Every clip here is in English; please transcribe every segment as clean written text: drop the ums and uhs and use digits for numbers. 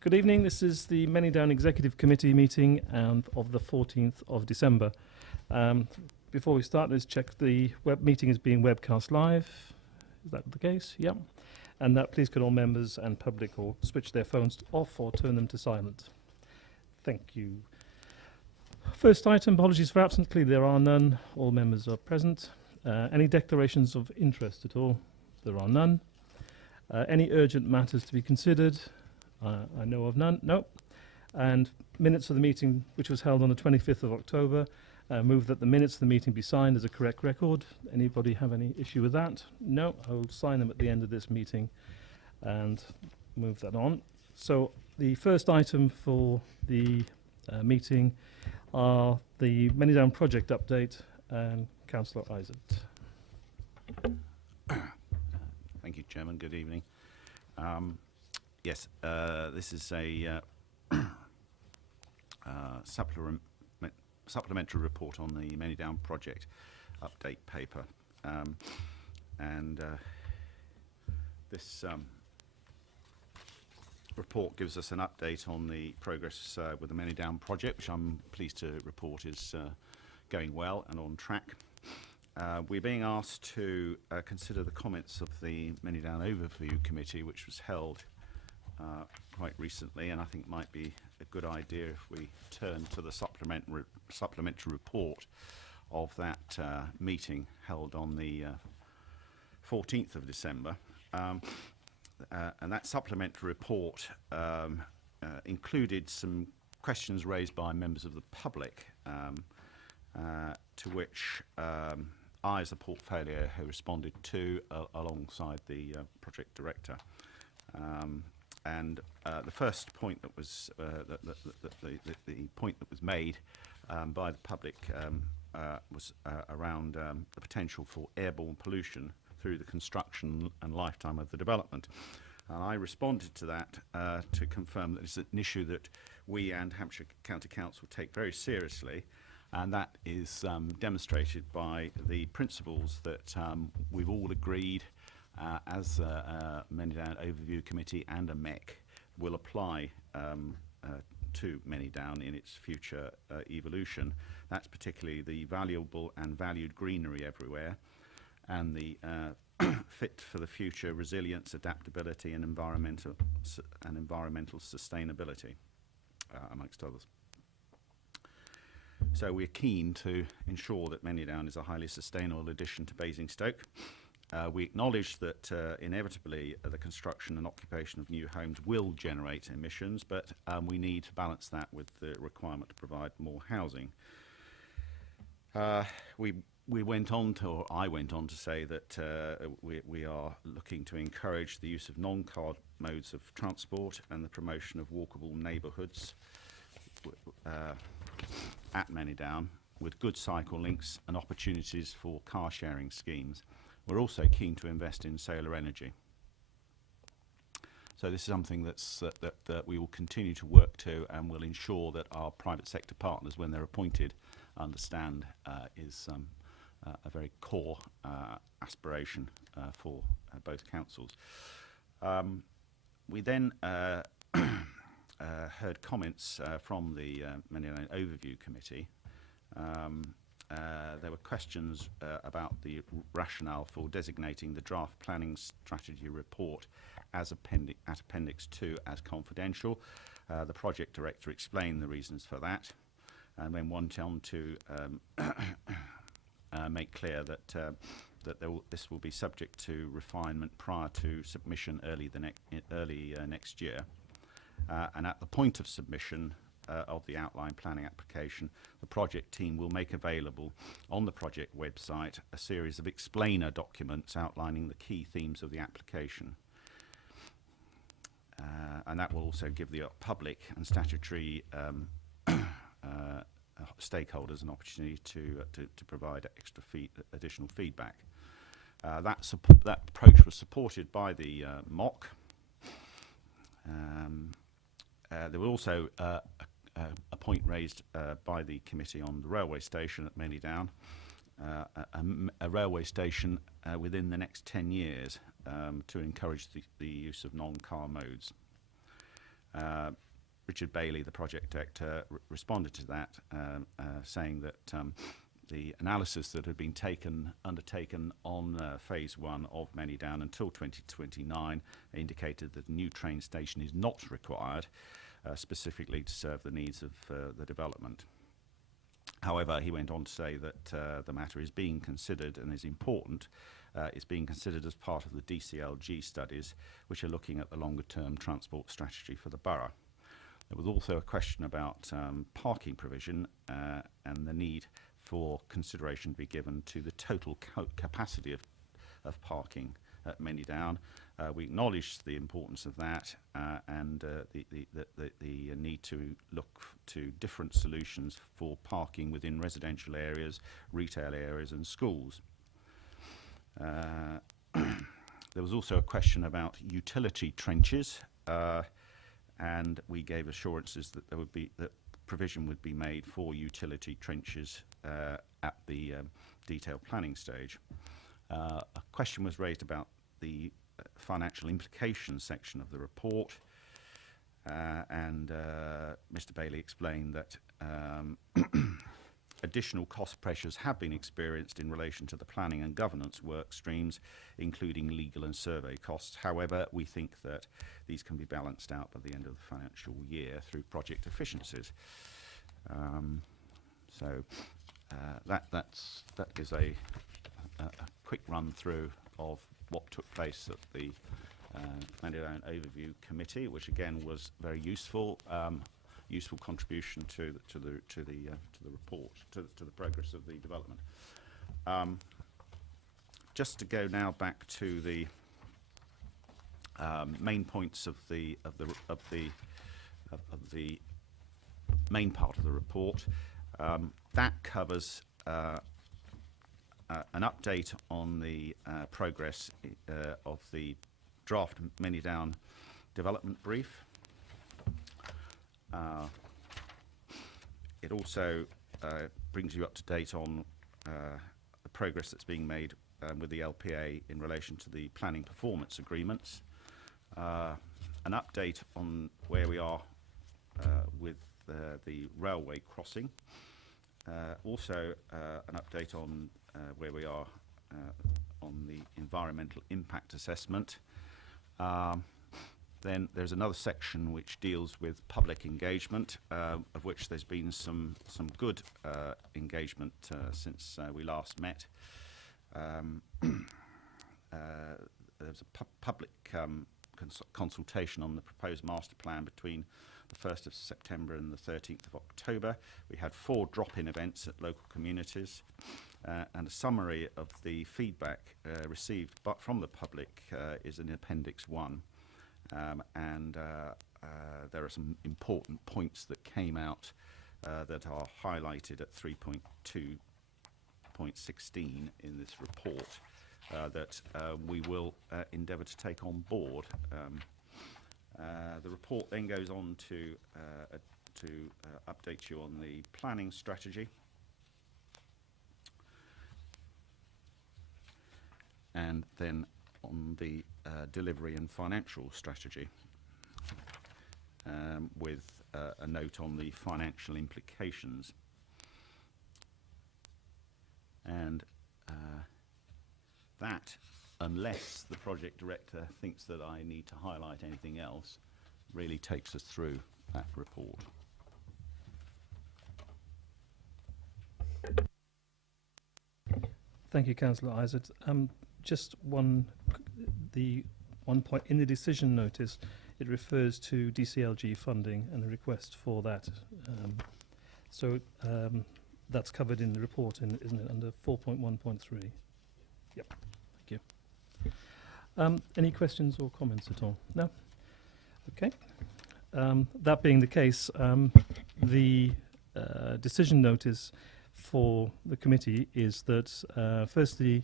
Good evening. This is the Manydown Executive Committee meeting of the 14th of December. Before we start, let's check the meeting is being webcast live. Is that the case? Yep. And that please could all members and public or switch their phones off or turn them to silent. Thank you. First item, apologies for absence. Clearly there are none. All members are present. Any declarations of interest at all? There are none. Any urgent matters to be considered? I know of none. No. And minutes of the meeting, which was held on the 25th of October, move that the minutes of the meeting be signed as a correct record. Anybody have any issue with that? No. I'll sign them at the end of this meeting and move that on. So the first item for the meeting are the Manydown project update and Councillor Isaac. Thank you, Chairman. Good evening. Yes, this is a supplementary report on the Manydown project update paper. This report gives us an update on the progress with the Manydown project, which I'm pleased to report is going well and on track. We're being asked to consider the comments of the Manydown Overview Committee, which was held quite recently, and I think might be a good idea if we turn to the supplementary report of that meeting held on the 14th of December. And that supplementary report included some questions raised by members of the public, to which I, as a portfolio, have responded to alongside the project director. The first point that was the point that was made by the public was around the potential for airborne pollution through the construction and lifetime of the development. And I responded to that to confirm that it's an issue that we and Hampshire County Council take very seriously, and that is demonstrated by the principles that we've all agreed as a Manydown Overview Committee and a MEC will apply to Manydown in its future evolution. That's particularly the valuable and valued greenery everywhere, and the fit for the future resilience, adaptability, and environmental sustainability, amongst others. So we're keen to ensure that Manydown is a highly sustainable addition to Basingstoke. We acknowledge that inevitably the construction and occupation of new homes will generate emissions, but we need to balance that with the requirement to provide more housing. I went on to say that we are looking to encourage the use of non-car modes of transport and the promotion of walkable neighbourhoods at Manydown, with good cycle links and opportunities for car sharing schemes. We're also keen to invest in solar energy. So this is something that we will continue to work to, and will ensure that our private sector partners, when they're appointed, understand is a very core aspiration for both councils. We then heard comments from the Manydown Overview Committee. There were questions about the rationale for designating the draft planning strategy report as at Appendix 2 as confidential. The project director explained the reasons for that, and then went on to make clear that this will be subject to refinement prior to submission early next year. And at the point of submission of the outline planning application, the project team will make available on the project website a series of explainer documents outlining the key themes of the application. And that will also give the public and statutory stakeholders an opportunity to provide additional feedback. That approach was supported by the MOC. There was also a point raised by the committee on the railway station at Manydown, a railway station within the next 10 years to encourage the use of non-car modes. Richard Bailey, the project director, responded to that, saying that the analysis that had been undertaken on phase 1 of Manydown until 2029 indicated that a new train station is not required, specifically to serve the needs of the development. However, he went on to say that the matter is being considered and is important. It's being considered as part of the DCLG studies, which are looking at the longer-term transport strategy for the borough. There was also a question about parking provision and the need for consideration to be given to the total capacity of parking at Manydown. We acknowledge the importance of that and the need to look to different solutions for parking within residential areas, retail areas and schools. There was also a question about utility trenches, and we gave assurances that that provision would be made for utility trenches at the detailed planning stage. A question was raised about the financial implications section of the report, and Mr. Bailey explained that additional cost pressures have been experienced in relation to the planning and governance work streams, including legal and survey costs. However, we think that these can be balanced out by the end of the financial year through project efficiencies. That is a quick run through of what took place at the Manydown Overview Committee, which again was very useful. Useful contribution to the report, to the progress of the development. Just to go now back to the main points of the main part of the report. That covers an update on the progress of the draft Manydown development brief. It also brings you up to date on the progress that's being made with the LPA in relation to the planning performance agreements. An update on where we are with the railway crossing. Also an update on where we are on the environmental impact assessment. Then there's another section which deals with public engagement, of which there's been some good engagement since we last met. There was a public consultation on the proposed master plan between the 1st of September and the 13th of October. We had 4 drop-in events at local communities, and a summary of the feedback received from the public is in Appendix 1. There are some important points that came out that are highlighted at 3.2.16 in this report that we will endeavour to take on board. The report then goes on to update you on the planning strategy, and then on the delivery and financial strategy, with a note on the financial implications. And that, unless the project director thinks that I need to highlight anything else, really takes us through that report. Thank you, Councillor Isaac. Just one point in the decision notice, it refers to DCLG funding and a request for that. That's covered in the report, isn't it, under 4.1.3? Yep. Thank you. Any questions or comments at all? No? Okay. That being the case, the decision notice for the committee is that firstly,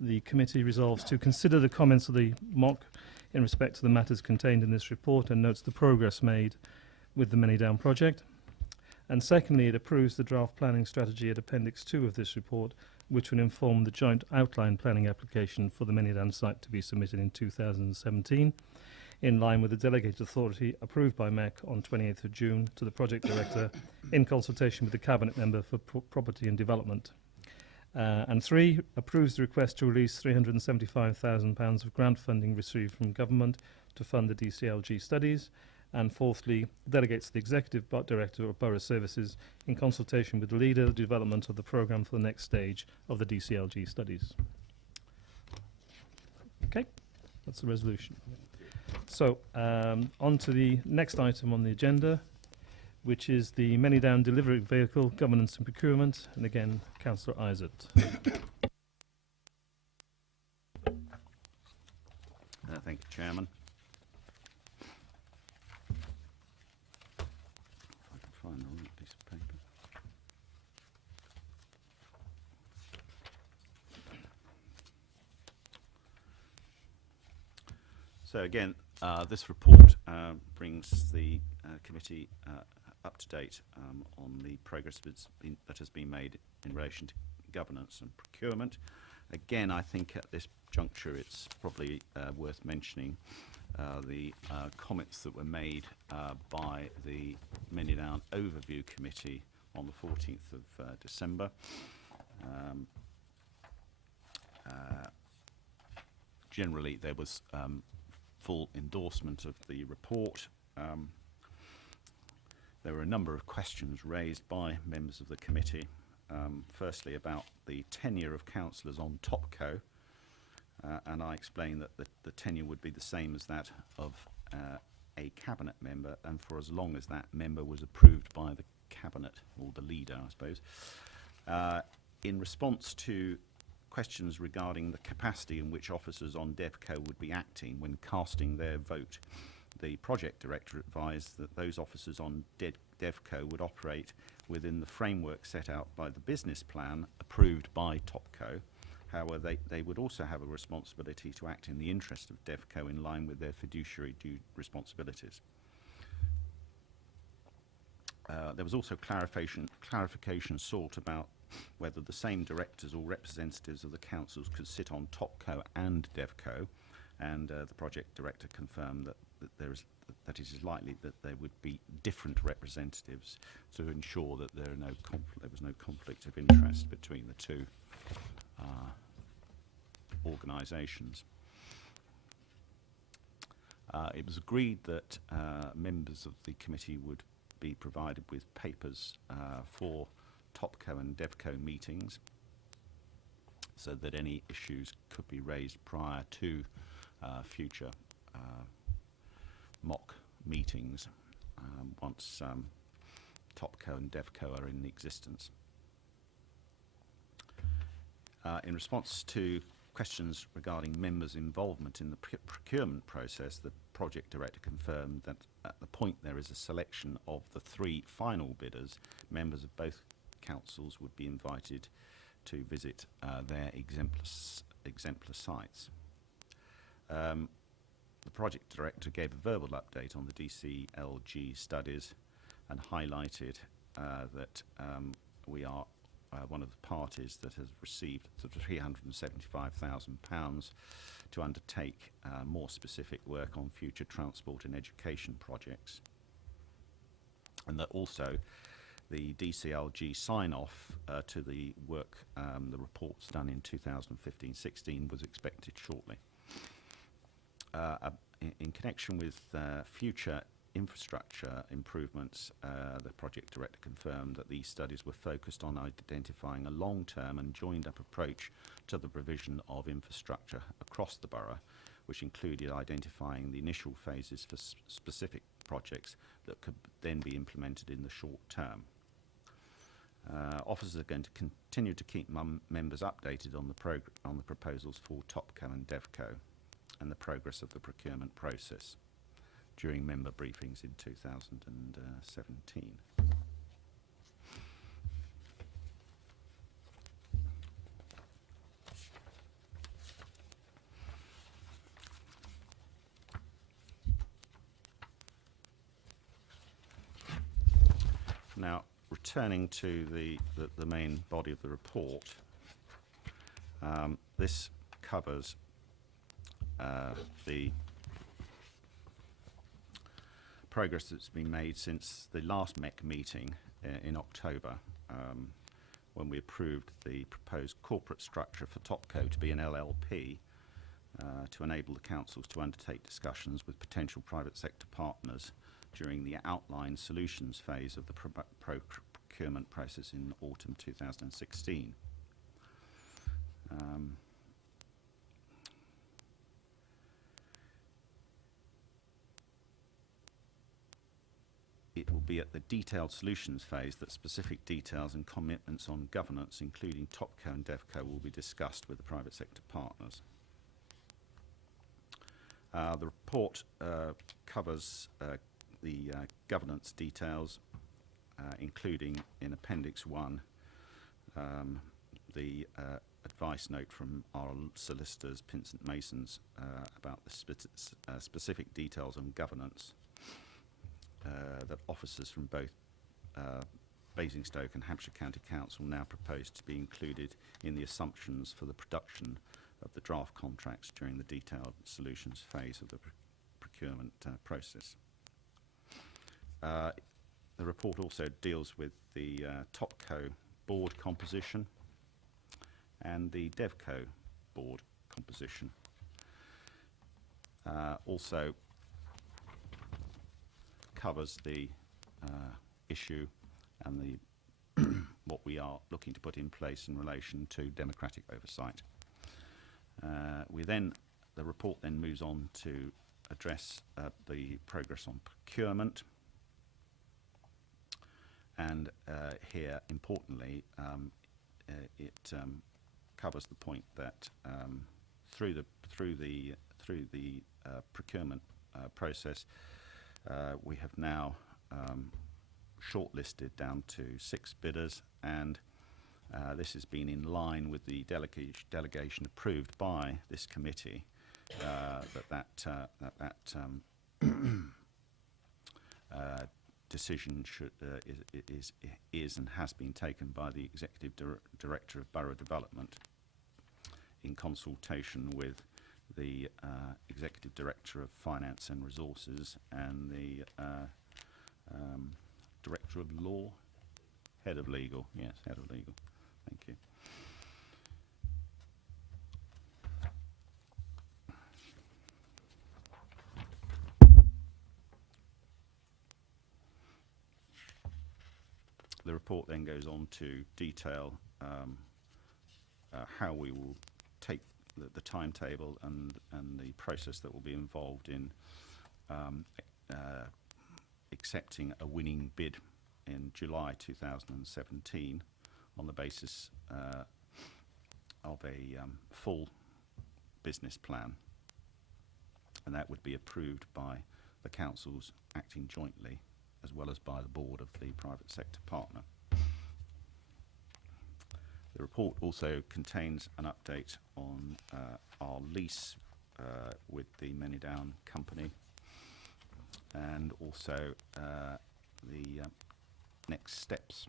the committee resolves to consider the comments of the MOC in respect to the matters contained in this report and notes the progress made with the Manydown project. And secondly, it approves the draft planning strategy at Appendix 2 of this report, which will inform the joint outline planning application for the Manydown site to be submitted in 2017. in line with the delegated authority approved by MEC on 28th of June to the project director in consultation with the cabinet member for property and development. And 3, approves the request to release £375,000 of grant funding received from government to fund the DCLG studies. And 4thly, delegates the Executive Director of Borough Services in consultation with the leader the development of the programme for the next stage of the DCLG studies. Okay, that's the resolution. So, on to the next item on the agenda, which is the Manydown Delivery Vehicle Governance and Procurement. And again, Councillor Isaac. Thank you, Chairman. If I can find the right piece of paper. So again, this report brings the committee up to date on the progress that has been made in relation to governance and procurement. Again, I think at this juncture it's probably worth mentioning the comments that were made by the Manydown Overview Committee on the 14th of December. Generally, there was full endorsement of the report. There were a number of questions raised by members of the committee. Firstly, about the tenure of councillors on TopCo, and I explained that the tenure would be the same as that of a cabinet member, and for as long as that member was approved by the cabinet, or the leader, I suppose. In response to questions regarding the capacity in which officers on DevCo would be acting when casting their vote, the project director advised that those officers on DevCo would operate within the framework set out by the business plan approved by TopCo. However, they would also have a responsibility to act in the interest of DevCo in line with their fiduciary due responsibilities. There was also clarification sought about whether the same directors or representatives of the councils could sit on TopCo and DevCo, and the project director confirmed that it is likely that there would be different representatives to ensure that there was no conflict of interest between the two organisations. It was agreed that members of the committee would be provided with papers for TopCo and DevCo meetings, so that any issues could be raised prior to future mock meetings once TopCo and DevCo are in existence. In response to questions regarding members' involvement in the procurement process, the project director confirmed that at the point there is a selection of the 3 final bidders, members of both councils would be invited to visit their exemplar sites. The project director gave a verbal update on the DCLG studies and highlighted that we are one of the parties that has received £375,000 to undertake more specific work on future transport and education projects, and that also the DCLG sign-off to the work, the reports done in 2015-16 was expected shortly. In connection with future infrastructure improvements, the project director confirmed that these studies were focused on identifying a long-term and joined-up approach to the provision of infrastructure across the borough, which included identifying the initial phases for specific projects that could then be implemented in the short term. Officers are going to continue to keep members updated on the proposals for TopCo and DevCo and the progress of the procurement process during member briefings in 2017. Now, returning to the main body of the report, this covers the progress that's been made since the last MEC meeting in October, when we approved the proposed corporate structure for Topco to be an LLP, to enable the councils to undertake discussions with potential private sector partners during the outline solutions phase of the procurement process in autumn 2016. It will be at the detailed solutions phase that specific details and commitments on governance, including Topco and DevCo, will be discussed with the private sector partners. The report covers the governance details, including in Appendix 1 the advice note from our solicitors, Pinsent Masons, about the specific details on governance that officers from both Basingstoke and Hampshire County Council now propose to be included in the assumptions for the production of the draft contracts during the detailed solutions phase of the procurement process. The report also deals with the Topco board composition and the DevCo board composition. Also covers the issue and the what we are looking to put in place in relation to democratic oversight. The report then moves on to address the progress on procurement, and here importantly it covers the point that through the procurement process we have now shortlisted down to 6 bidders, and this has been in line with the delegation approved by this committee, that decision is and has been taken by the Executive Director of Borough Development in consultation with the Executive Director of Finance and Resources and the Director of Law, Head of Legal, yes, Head of Legal. Thank you. The report then goes on to detail how we will take the timetable and the process that will be involved in accepting a winning bid in July 2017 on the basis of a full business plan, and that would be approved by the councils acting jointly as well as by the board of the private sector partner. The report also contains an update on our lease with the Manydown company, and also the next steps.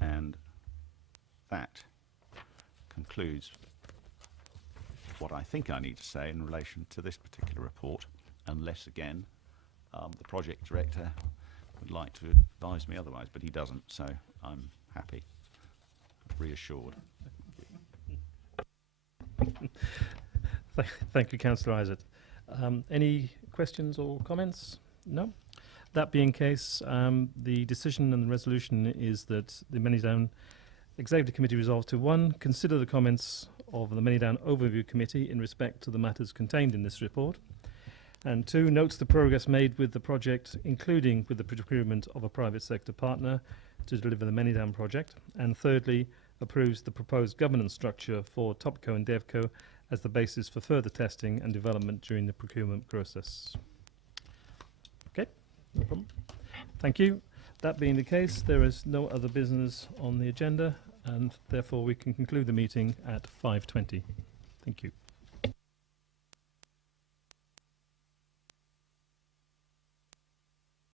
And that concludes what I think I need to say in relation to this particular report, unless again the project director would like to advise me otherwise, but he doesn't, so I'm happy, reassured. Thank you, Councillor Isaac. Any questions or comments? No? That being the case, the decision and the resolution is that the Manydown Executive Committee resolves to 1. Consider the comments of the Manydown Overview Committee in respect to the matters contained in this report, and 2. Notes the progress made with the project, including with the procurement of a private sector partner to deliver the Manydown project, and thirdly, approves the proposed governance structure for Topco and DevCo as the basis for further testing and development during the procurement process. Okay, no problem. Thank you. That being the case, there is no other business on the agenda, and therefore we can conclude the meeting at 5:20. Thank you.